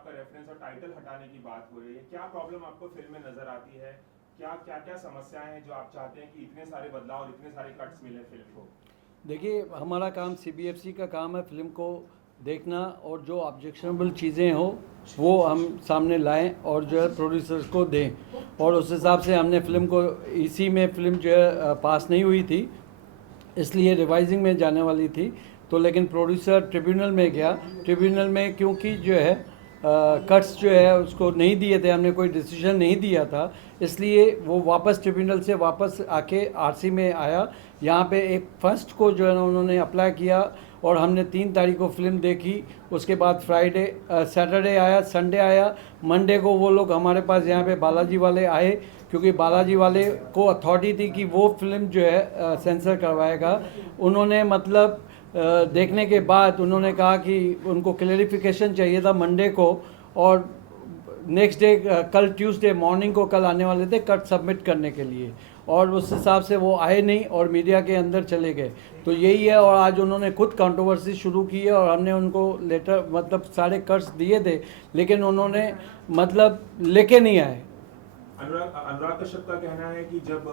आपका रेफरेंस और टाइटल हटाने की बात हो रही है, क्या प्रॉब्लम आपको फिल्म में नजर आती है? क्या क्या क्या समस्याएं हैं जो आप चाहते हैं कि इतने सारे बदलाव और इतने सारे कट्स मिले फिल्म को? देखिए, हमारा काम सीबीएफसी का काम है फिल्म को देखना और जो ऑब्जेक्शनेबल चीज़ें हो वो हम सामने लाएं और जो है प्रोड्यूसर्स को दें। और उस हिसाब से हमने फिल्म को इसी में फिल्म जो है पास नहीं हुई थी, इसलिए रिवाइजिंग में जाने वाली थी। तो लेकिन प्रोड्यूसर ट्रिब्यूनल में गया। ट्रिब्यूनल में क्योंकि जो है कट्स जो है उसको नहीं दिए थे, हमने कोई डिसीजन नहीं दिया था, इसलिए वो वापस ट्रिब्यूनल से वापस आके आरसी में आया। यहाँ पे एक फर्स्ट को जो है ना उन्होंने अप्लाई किया और हमने 3 तारीख को फिल्म देखी। उसके बाद फ्राइडे सैटरडे आया, संडे आया, मंडे को वो लोग हमारे पास यहाँ पे बालाजी वाले आए, क्योंकि बालाजी वाले को अथॉरिटी थी कि वो फिल्म जो है सेंसर करवाएगा। उन्होंने मतलब देखने के बाद उन्होंने कहा कि उनको क्लेरिफिकेशन चाहिए था मंडे को, और नेक्स्ट डे कल ट्यूसडे मॉर्निंग को कल आने वाले थे कट सबमिट करने के लिए, और उस हिसाब से वो आए नहीं और मीडिया के अंदर चले गए। तो यही है, और आज उन्होंने खुद कंट्रोवर्सी शुरू की है और हमने उनको लेटर मतलब सारे कट्स दिए थे, लेकिन उन्होंने मतलब लेके नहीं आए। अनुराग कश्यप का कहना है कि जब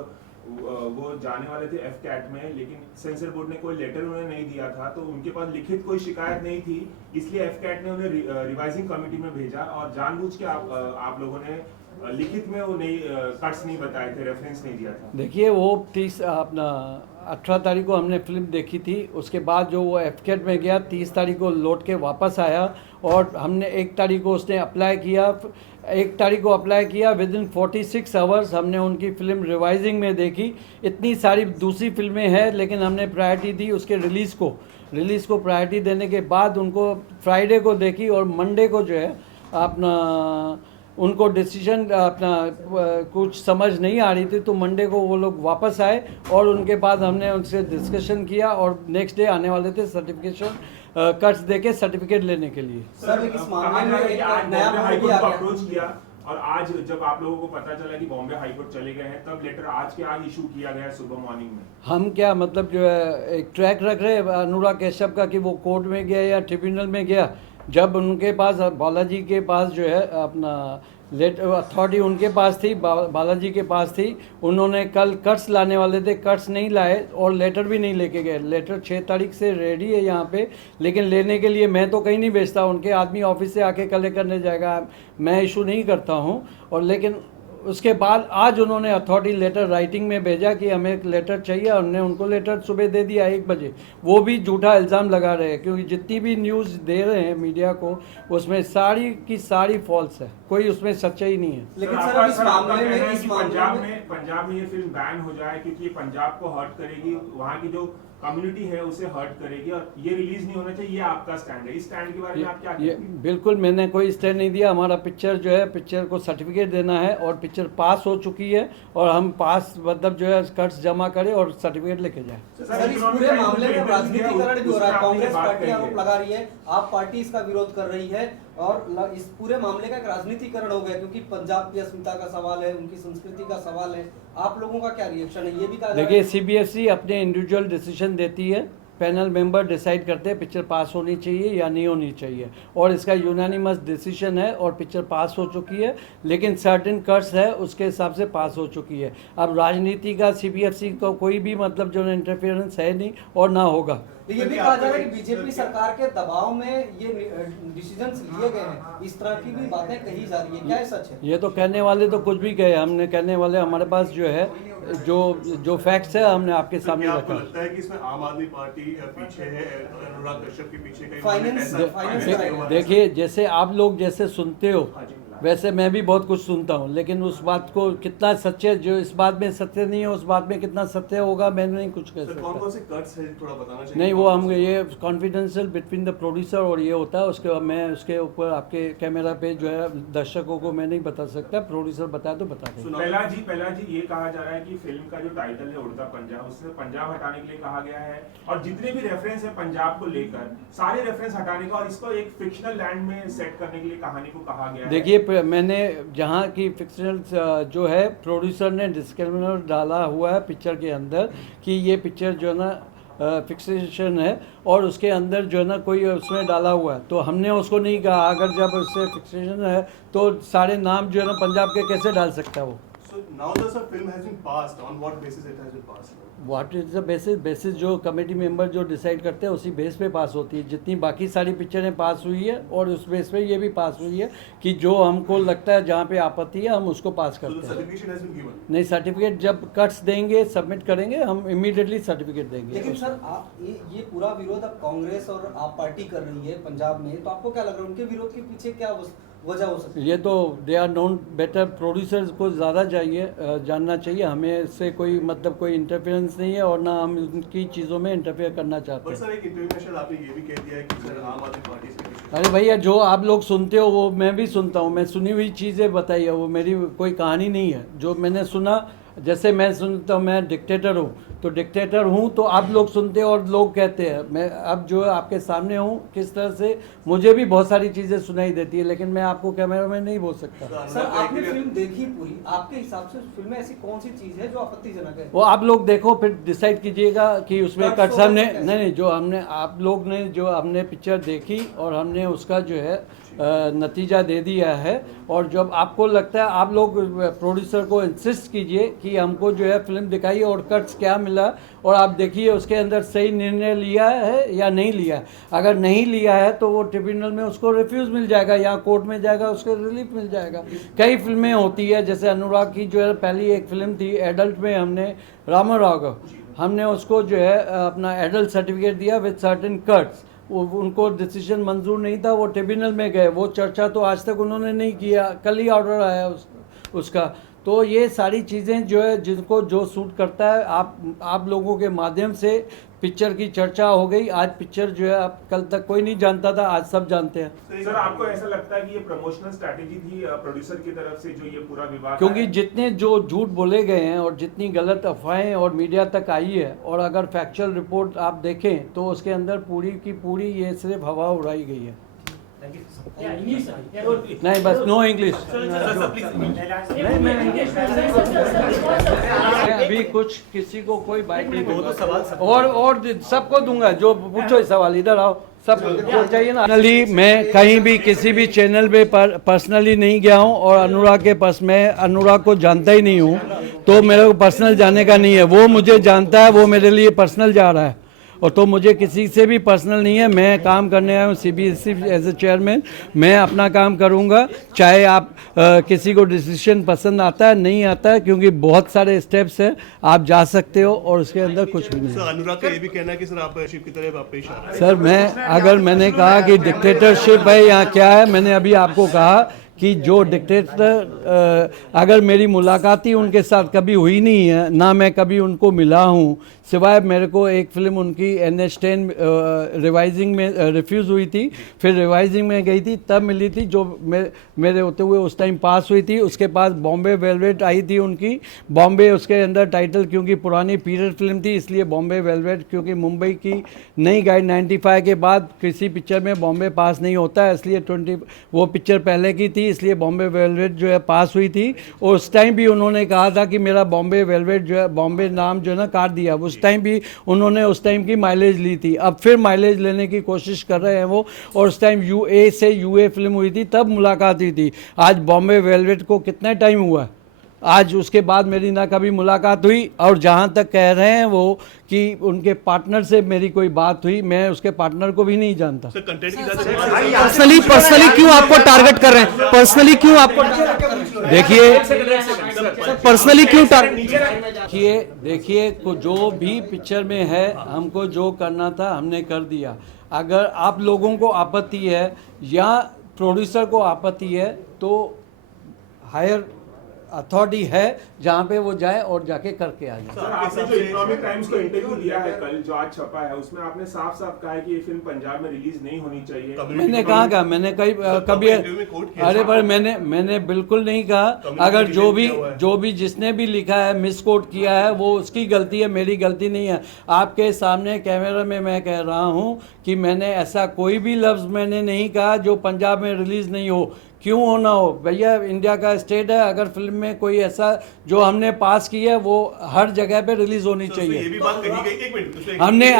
वो जाने वाले थे एफ कैट में, लेकिन सेंसर बोर्ड ने कोई लेटर उन्हें नहीं दिया था, तो उनके पास लिखित कोई शिकायत नहीं थी, इसलिए एफ कैट ने उन्हें रिवाइजिंग कमेटी में भेजा और जानबूझ के आप लोगों ने लिखित में वो नहीं कट्स नहीं बताए थे, रेफरेंस नहीं दिया था। देखिए, वो 30 अपना 18 तारीख को हमने फिल्म देखी थी। उसके बाद जो वो एफकेट में गया 30 तारीख को लौट के वापस आया, और हमने 1 तारीख को उसने अप्लाई किया। 1 तारीख को अप्लाई किया, विद इन 46 आवर्स हमने उनकी फ़िल्म रिवाइजिंग में देखी। इतनी सारी दूसरी फिल्में हैं, लेकिन हमने प्रायोरिटी दी उसके रिलीज़ को प्रायोरिटी देने के बाद उनको फ्राइडे को देखी, और मंडे को जो है अपना उनको डिसीजन अपना कुछ समझ नहीं आ रही थी, तो मंडे को वो लोग वापस आए और उनके बाद हमने उनसे डिस्कशन किया और नेक्स्ट डे आने वाले थे सर्टिफिकेशन कट्स देके सर्टिफिकेट लेने के लिए। सर, इस मामले में एक नया हाई भी आ कोर्ट को गया। अप्रोच किया, और आज जब आप लोगों को पता चला कि बॉम्बे हाई कोर्ट चले गए हैं, तब लेटर आज के आज इशू किया गया है सुबह मॉर्निंग में। हम क्या मतलब जो है एक ट्रैक रख रहे हैं अनुराग कश्यप का कि वो कोर्ट में गया या ट्रिब्यूनल में गया। जब उनके पास बालाजी के पास जो है अपना अथॉरिटी उनके पास थी, बालाजी के पास थी, उन्होंने कल कट्स लाने वाले थे, कट्स नहीं लाए और लेटर भी नहीं लेके गए। लेटर 6 तारीख से रेडी है यहाँ पे, लेकिन लेने के लिए मैं तो कहीं नहीं भेजता, उनके आदमी ऑफिस से आके कलेक्ट करने जाएगा, मैं इशू नहीं करता हूँ। और लेकिन उसके बाद आज उन्होंने अथॉरिटी लेटर राइटिंग में भेजा कि हमें एक लेटर चाहिए, हमने उनको लेटर सुबह दे दिया 1 बजे। वो भी झूठा इल्ज़ाम लगा रहे हैं, क्योंकि जितनी भी न्यूज़ दे रहे हैं मीडिया को उसमें सारी की सारी फॉल्स है, कोई उसमें सच्चाई नहीं है। लेकिन सर, अब इस मामले में पंजाब में ये फिल्म बैन हो जाए, क्योंकि ये पंजाब को हर्ट करेगी, वहाँ की जो कम्युनिटी है उसे हर्ट करेगी, और ये रिलीज नहीं होना चाहिए, ये आपका स्टैंड है। इस स्टैंड के बारे में आप क्या कहते हैं? बिल्कुल, मैंने कोई स्टैंड नहीं दिया। हमारा पिक्चर जो है, पिक्चर को सर्टिफिकेट देना है और पिक्चर पास हो चुकी है, और हम पास मतलब जो है कट्स जमा करें और सर्टिफिकेट लेके जाएं। सर, इस पूरे मामले में राजनीतिकरण भी हो रहा है। कांग्रेस पार्टी आरोप लगा रही है, आप पार्टी इसका विरोध कर रही है, और इस पूरे मामले का एक राजनीतिकरण हो गया, क्योंकि पंजाब की अस्मिता का सवाल है, उनकी संस्कृति का सवाल है। आप लोगों का क्या रिएक्शन है? ये भी कहा देखिए, सीबीएसई अपने इंडिविजुअल डिसीजन देती है, पैनल मेंबर डिसाइड करते हैं पिक्चर पास होनी चाहिए या नहीं होनी चाहिए, और इसका यूनानिमस डिसीजन है और पिक्चर पास हो चुकी है, लेकिन सर्टेन कट्स है उसके हिसाब से पास हो चुकी है। अब राजनीति का सीबीएफसी को कोई भी मतलब जो इंटरफेरेंस है नहीं और ना होगा। ये भी कहा जा रहा है कि बीजेपी सरकार के दबाव में ये डिसीजंस लिए गए हैं, इस तरह की भी बातें कही जा रही है, क्या ये सच है? ये तो कहने वाले तो कुछ भी गए, हमने कहने वाले हमारे पास जो है जो फैक्ट्स है हमने आपके सामने रखा। लगता है कि इसमें आम आदमी पार्टी पीछे है, अनुराग कश्यप के पीछे का फाइनेंस देखिए, जैसे आप लोग जैसे सुनते हो वैसे मैं भी बहुत कुछ सुनता हूँ, लेकिन उस बात को कितना सच्चे, जो इस बात में सत्य नहीं है उस बात में कितना सत्य होगा मैं नहीं कुछ कह सकता। कौन कौन से कट्स है थोड़ा बताना चाहिए? नहीं, वो हम ये कॉन्फिडेंशियल बिटवीन द प्रोड्यूसर और ये होता है, उसके बाद मैं उसके ऊपर आपके कैमरा पे जो है दर्शकों को मैं नहीं बता सकता, प्रोड्यूसर बताया तो बता दें। पहला जी ये कहा जा रहा है कि फिल्म का जो टाइटल है उड़ता पंजाब, उससे पंजाब हटाने के लिए कहा गया है, और जितने भी रेफरेंस है पंजाब को लेकर सारे रेफरेंस हटाने का, और इसको एक फिक्शनल लैंड में सेट करने के लिए कहानी को कहा गया है। देखिए, मैंने जहाँ की फिक्शनल जो है प्रोड्यूसर ने डिस्क्लेमर डाला हुआ है पिक्चर के अंदर कि ये पिक्चर जो है ना फिक्सेशन है और उसके अंदर जो है ना कोई उसमें डाला हुआ है, तो हमने उसको नहीं कहा। अगर जब उससे फिक्सेशन है तो सारे नाम जो है ना पंजाब के कैसे डाल सकता है वो? So now the film has been passed. On what basis it has been passed? What is the basis जो कमेटी मेंबर जो डिसाइड करते हैं उसी बेस पे पास होती है। जितनी बाकी सारी पिक्चरें पास हुई है और उस बेस पे ये भी पास हुई है कि जो हमको लगता है जहाँ पे आपत्ति है हम उसको पास So the करते हैं। certification has been given. नहीं, सर्टिफिकेट जब कट्स देंगे, सबमिट करेंगे, हम इमीडिएटली सर्टिफिकेट देंगे। लेकिन सर आप ये पूरा विरोध अब कांग्रेस और आप पार्टी कर रही है पंजाब में, तो आपको क्या लग रहा है उनके विरोध के पीछे क्या वजह हो सकती है? ये तो they are known better, producers को ज़्यादा चाहिए जानना चाहिए। हमें इससे कोई मतलब कोई इंटरफेरेंस नहीं है और ना हम उनकी चीज़ों में इंटरफेयर करना चाहते But हैं। sir एक इंटरव्यू में शायद आपने ये भी कह दिया है कि सर आम आदमी पार्टी इसके पीछे। अरे भैया, जो आप लोग सुनते हो वो मैं भी सुनता हूँ। मैं सुनी हुई चीज़ें बताइए, वो मेरी कोई कहानी नहीं है। जो मैंने सुना, जैसे मैं सुनता हूँ मैं डिक्टेटर हूँ, तो डिक्टेटर हूँ तो आप लोग सुनते हो और लोग कहते हैं। मैं अब जो आपके सामने हूँ किस तरह से मुझे भी बहुत सारी चीज़ें सुनाई देती है, लेकिन मैं आपको कैमरा में नहीं बोल सकता। सर आपने फिल्म देखी पूरी, आपके हिसाब से फिल्म में ऐसी कौन सी चीज है जो आपत्तिजनक है? वो आप लोग देखो, फिर डिसाइड कीजिएगा कि उसमें Cuts कट्स होगा हमने तो कैसे? नहीं, जो हमने आप लोग ने जो हमने पिक्चर देखी और हमने उसका जो है नतीजा दे दिया है। और जब आपको लगता है, आप लोग प्रोड्यूसर को इंसिस्ट कीजिए कि हमको जो है फिल्म दिखाइए और कट्स क्या मिला, और आप देखिए उसके अंदर सही निर्णय लिया है या नहीं लिया है। अगर नहीं लिया है तो वो ट्रिब्यूनल में उसको रिफ्यूज़ मिल जाएगा या कोर्ट में जाएगा, उसको रिलीफ मिल जाएगा। कई फिल्में होती है, जैसे अनुराग की जो है पहली एक फिल्म थी एडल्ट में, हमने रामा राघव, हमने उसको जो है अपना एडल्ट सर्टिफिकेट दिया विद सर्टेन कट्स। वो उनको डिसीजन मंजूर नहीं था, वो ट्रिब्यूनल में गए, वो चर्चा तो आज तक उन्होंने नहीं किया, कल ही ऑर्डर आया उसका। तो ये सारी चीज़ें जो है जिनको जो सूट करता है, आप लोगों के माध्यम से पिक्चर की चर्चा हो गई। आज पिक्चर जो है आप कल तक कोई नहीं जानता था, आज सब जानते हैं। सर आपको ऐसा लगता है कि ये प्रमोशनल स्ट्रैटेजी थी प्रोड्यूसर की तरफ से, जो ये पूरा विवाद क्योंकि है? जितने जो झूठ बोले गए हैं और जितनी गलत अफवाहें और मीडिया तक आई है, और अगर फैक्चुअल रिपोर्ट आप देखें तो उसके अंदर पूरी की पूरी ये सिर्फ हवा उड़ाई गई है। नहीं, बस नो इंग्लिश। अभी कुछ किसी को कोई बाइट नहीं दूंगा, और सबको दूंगा जो पूछो सवाल। इधर आओ, सब जो चाहिए ना। पर्सनली मैं कहीं भी किसी भी चैनल पे पर्सनली नहीं गया हूँ, और अनुराग के पास मैं अनुराग को जानता ही नहीं हूँ, तो मेरे को पर्सनल जाने का नहीं है। वो मुझे जानता है, वो मेरे लिए पर्सनल जा रहा है, और तो मुझे किसी से भी पर्सनल नहीं है। मैं काम करने आया हूँ CBSE एज ए चेयरमैन, मैं अपना काम करूँगा। चाहे आप किसी को डिसीजन पसंद आता है नहीं आता है, क्योंकि बहुत सारे स्टेप्स हैं, आप जा सकते हो और उसके अंदर कुछ भी नहीं सर है। अनुराग का ये भी कहना है कि सर आप शिव की तरह आप पेश आ रहे हैं। सर अगर मैंने कहा कि डिक्टेटरशिप है या क्या है, मैंने अभी आपको कहा कि जो डिक्टेटर, अगर मेरी मुलाकात ही उनके साथ कभी हुई नहीं है, ना मैं कभी उनको मिला हूँ, सिवाय मेरे को एक फ़िल्म उनकी NH10 रिवाइजिंग में रिफ्यूज़ हुई थी, फिर रिवाइजिंग में गई थी, तब मिली थी, जो मेरे होते हुए उस टाइम पास हुई थी। उसके बाद बॉम्बे वेलवेट आई थी उनकी, बॉम्बे उसके अंदर टाइटल, क्योंकि पुरानी पीरियड फिल्म थी इसलिए बॉम्बे वेलवेट, क्योंकि मुंबई की नई गाइड 95 के बाद किसी पिक्चर में बॉम्बे पास नहीं होता है, इसलिए वो पिक्चर पहले की थी, इसलिए बॉम्बे वेलवेट जो है पास हुई थी। और उस टाइम भी उन्होंने कहा था कि मेरा बॉम्बे वेलवेट जो है, बॉम्बे नाम जो है ना काट दिया। उस टाइम भी उन्होंने उस टाइम की माइलेज ली थी, अब फिर माइलेज लेने की कोशिश कर रहे हैं वो। और उस टाइम UA से UA फिल्म हुई थी, तब मुलाकात हुई थी। आज बॉम्बे वेलवेट को कितना टाइम हुआ, आज उसके बाद मेरी ना कभी मुलाकात हुई। और जहाँ तक कह रहे हैं वो कि उनके पार्टनर से मेरी कोई बात हुई, मैं उसके पार्टनर को भी नहीं जानता। सर कंटेंट की ज्यादा पर्सनली क्यों आपको टारगेट कर रहे हैं? पर्सनली क्यों आपको देखिए पर्सनली क्यों टारगेट? देखिए जो भी पिक्चर में है, हमको जो करना था हमने कर दिया। अगर आप लोगों को आपत्ति है या प्रोड्यूसर को आपत्ति है, तो हायर अथॉरिटी है जहाँ पे वो जाए और जाके करके आ जाए। सर आपने जो इकोनॉमिक टाइम्स को इंटरव्यू दिया है कल, जो आज छपा है, उसमें आपने साफ साफ कहा है कि ये फिल्म पंजाब में रिलीज नहीं होनी चाहिए। मैंने कहा मैंने कभी अरे पर मैंने बिल्कुल नहीं कहा। अगर जो भी जिसने भी लिखा है, मिस कोट किया है, वो उसकी गलती है, मेरी गलती नहीं है। आपके सामने कैमरा में मैं कह रहा हूँ कि मैंने ऐसा कोई भी लफ्ज़ मैंने नहीं कहा जो पंजाब में रिलीज़ नहीं हो। क्यों होना हो भैया, इंडिया का स्टेट है, अगर फिल्म में कोई ऐसा जो हमने पास की है वो हर जगह पे रिलीज होनी ये चाहिए। भी बात कही गई, एक मिनट उसमें हमने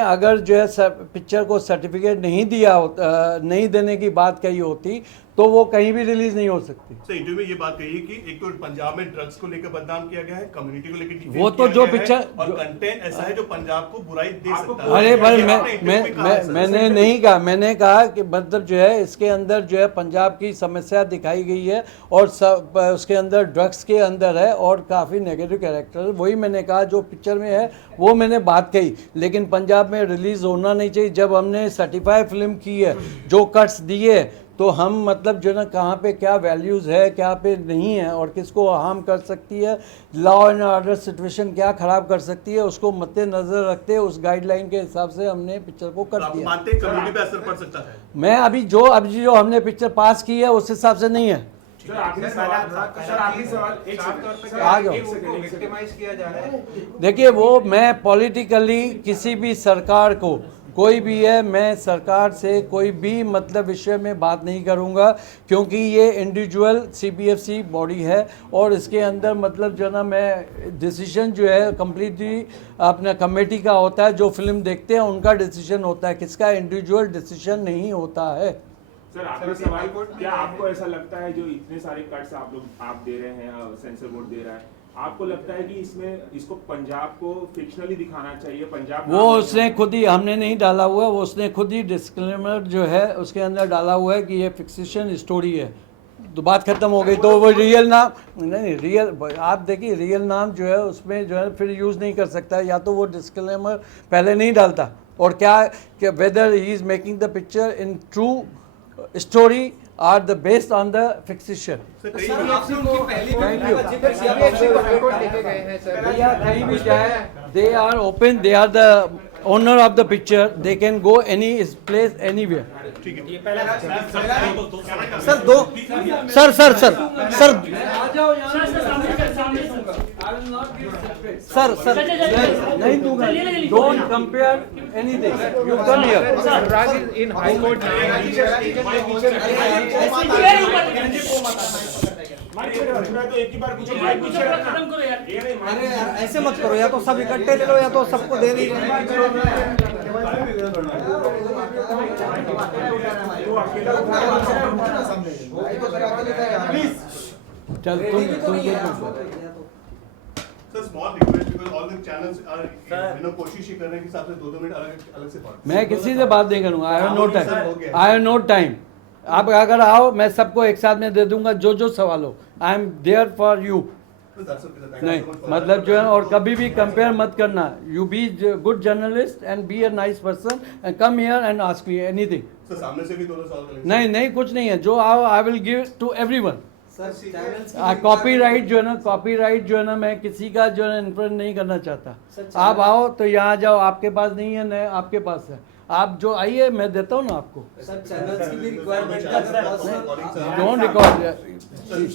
अगर जो है पिक्चर को सर्टिफिकेट नहीं दिया नहीं देने की बात कही होती तो वो कहीं भी रिलीज नहीं हो सकती। सर इंटरव्यू में ये बात कही है कि एक तो पंजाब में ड्रग्स को लेकर बदनाम किया गया है, कम्युनिटी को लेकर defame वो तो किया जो गया है, पिक्चर- और कंटेंट ऐसा है जो पंजाब को बुराई दे आपको सकता है। अरे भाई ये आपने interview में कहा है, सर। मैंने नहीं कहा, मैंने कहा कि मतलब जो है इसके अंदर जो है पंजाब की समस्या दिखाई गई है और सब उसके अंदर ड्रग्स के अंदर है और काफ़ी नेगेटिव कैरेक्टर, वही मैंने कहा जो पिक्चर में है वो मैंने बात कही। लेकिन पंजाब में रिलीज़ होना नहीं चाहिए। जब हमने सर्टिफाइड फिल्म की है, जो कट्स दिए, तो हम मतलब जो ना कहाँ पे क्या वैल्यूज़ है, क्या पे नहीं है और किसको हार्म कर सकती है, लॉ एंड ऑर्डर सिचुएशन क्या ख़राब कर सकती है, उसको मद्देनज़र रखते उस गाइडलाइन के हिसाब से हमने पिक्चर को तो कर आप दिया। मानते हैं कम्युनिटी पे असर पड़ सकता है? मैं अभी जो हमने पिक्चर पास की है उस हिसाब से नहीं है। सर आखिरी सवाल एक सेकंड, आ जाओ। एक सेकंड। विक्टिमाइज किया जा रहा है। देखिए वो मैं पॉलिटिकली किसी भी सरकार को कोई भी है, मैं सरकार से कोई भी मतलब विषय में बात नहीं करूंगा क्योंकि ये इंडिविजुअल सीबीएफसी बॉडी है और इसके अंदर मतलब जो ना मैं डिसीजन जो है कम्प्लीटली अपना कमेटी का होता है, जो फिल्म देखते हैं उनका डिसीजन होता है, किसका इंडिविजुअल डिसीजन नहीं होता है। सर आखिरी सवाल, क्या आपको ऐसा लगता है जो इतने सारे कट्स आप दे रहे हैं, सेंसर बोर्ड दे रहा है, आपको लगता है कि इसको पंजाब को फिक्शनली दिखाना चाहिए? पंजाब वो उसने खुद ही, हमने नहीं डाला हुआ, वो उसने खुद ही डिस्क्लेमर जो है उसके अंदर डाला हुआ है कि ये फिक्सेशन स्टोरी है, तो बात खत्म हो गई। तो वो रियल नाम नहीं, रियल आप देखिए रियल नाम जो है उसमें जो है फिर यूज़ नहीं कर सकता है, या तो वो डिस्क्लेमर पहले नहीं डालता और क्या whether he is making the picture in true story or the based on the fixation. Sir, कई CBFC को पहली Thank फिल्म you. का जिक्र किया भैया कहीं भी जाए, they are open, they are the owner of the picture, they can go any place anywhere. ठीक है। सर दो sir sir sir sir sir sir नहीं दूंगा, don't compare anything, you come here. Raj is in High Court. तो एक ही बार पूछो, mic पीछे रखना। खत्म करो यार। ये नहीं, माइक अरे यार ऐसे मत करो, या तो सब इकट्ठे ले लो या तो सबको दे दी। वो अकेला चल तुम sir small request because all the channels are कोशिश ही कर रहे हैं कि सबसे 2-2 मिनट अलग अलग से बात। मैं किसी से बात नहीं करूंगा, I have no time, I have no time. आप अगर आओ मैं सबको एक साथ में दे दूंगा, जो सवाल हो, I am there for you. नहीं मतलब जो है, और कभी भी कंपेयर मत करना, you be good journalist and be a nice person and come here and ask me anything. Sir सामने से भी दोनों सवाल करेंगे। नहीं कुछ नहीं है, जो आओ I will give to everyone. Sir channels copyright जो है ना मैं किसी का जो है इन्फ्लुएंस नहीं करना चाहता। आप आओ तो यहाँ जाओ, आपके पास नहीं है, नहीं आपके पास है, आप जो आइए मैं देता हूँ ना आपको। सर चैनल्स की भी रिक्वायरमेंट है। डोंट रिकॉर्ड,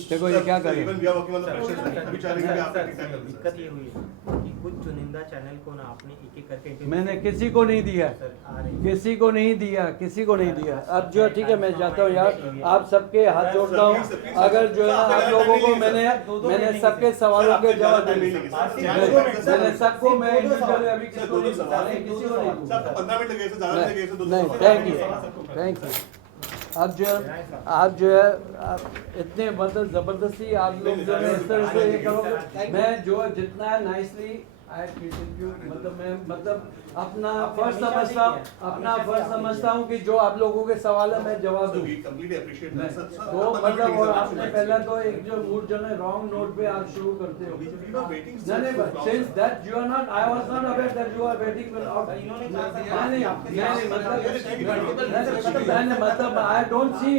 देखो ये क्या कर रहे इवन हैं। We are working on the pressure बेचारे कि आप दिक्कत ये हुई है कि कुछ चुनिंदा चैनल को ना आपने एक एक करके interview मैंने किसी को नहीं दिया, सर आ रही है। किसी को नहीं दिया। अब जो ठीक है मैं जाता हूँ यार, आप सबके हाथ जोड़ता हूँ। अगर जो है ना आप लोगों को मैंने सबके सवालों के जवाब दे दिए, मैंने सबको मैं individually अभी किसी को नहीं सर 15 मिनट लगे, ज्यादा लगे, नहीं, थैंक यू। अब जो है आप इतने मतलब जबरदस्ती आप लोग जो है इस तरह से ये करोगे, मैं जो है जितना है नाइसली आई ट्रीटेड यू, मतलब मैं मतलब अपना फर्ज समझता हूँ कि जो आप लोगों के सवाल है मैं जवाब दूँ। We completely appreciate that sir. तो मतलब और आपने पहले तो एक जो मूड जो है रॉन्ग नोट पे आप शुरू करते हो। नहीं but since that you are not, I was not aware that you are waiting for नहीं मतलब I don't see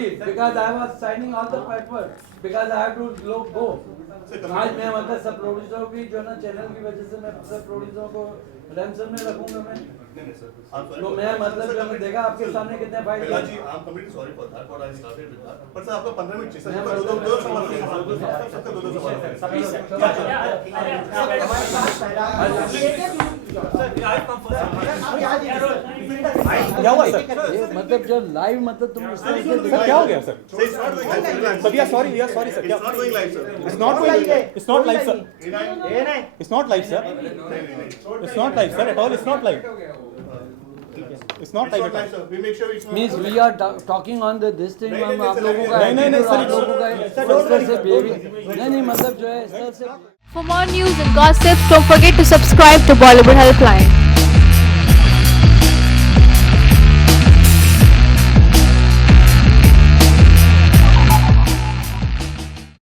it because I was signing all the papers because I have to go. आज मैं मतलब सब प्रोड्यूसरों की जो ना channel की वजह से मैं सब प्रोड्यूसरों को रैंसम में रखूंगा मैं। तो मैं मतलब जब मैं देखा आपके सामने कितने फाइल जी I am completely sorry for that what I started with that, पर सर आपका 15 मिनट चाहिए सर, दो सवाल सबका दो सवाल। क्या हुआ सर? ये मतलब जो लाइव मतलब तुम इस तरह से सर क्या हो गया sir? Sir, it's not going live, sir. Sir we are sorry sir. It's not going live, sir. It's not going live. It's not live sir. A9. It's not live sir. It's not live sir at all. It's not live. It's not It's live not at all. live, sir. We make sure it's not. Means we are talking on the this thing नहीं, हम आप नहीं, लोगों का नहीं, नहीं, नहीं, attitude, आप सर, लोगों का इस तरह से behavior नहीं मतलब जो है इस तरह से For more news and gossips, don't forget to subscribe to Bollywood Helpline.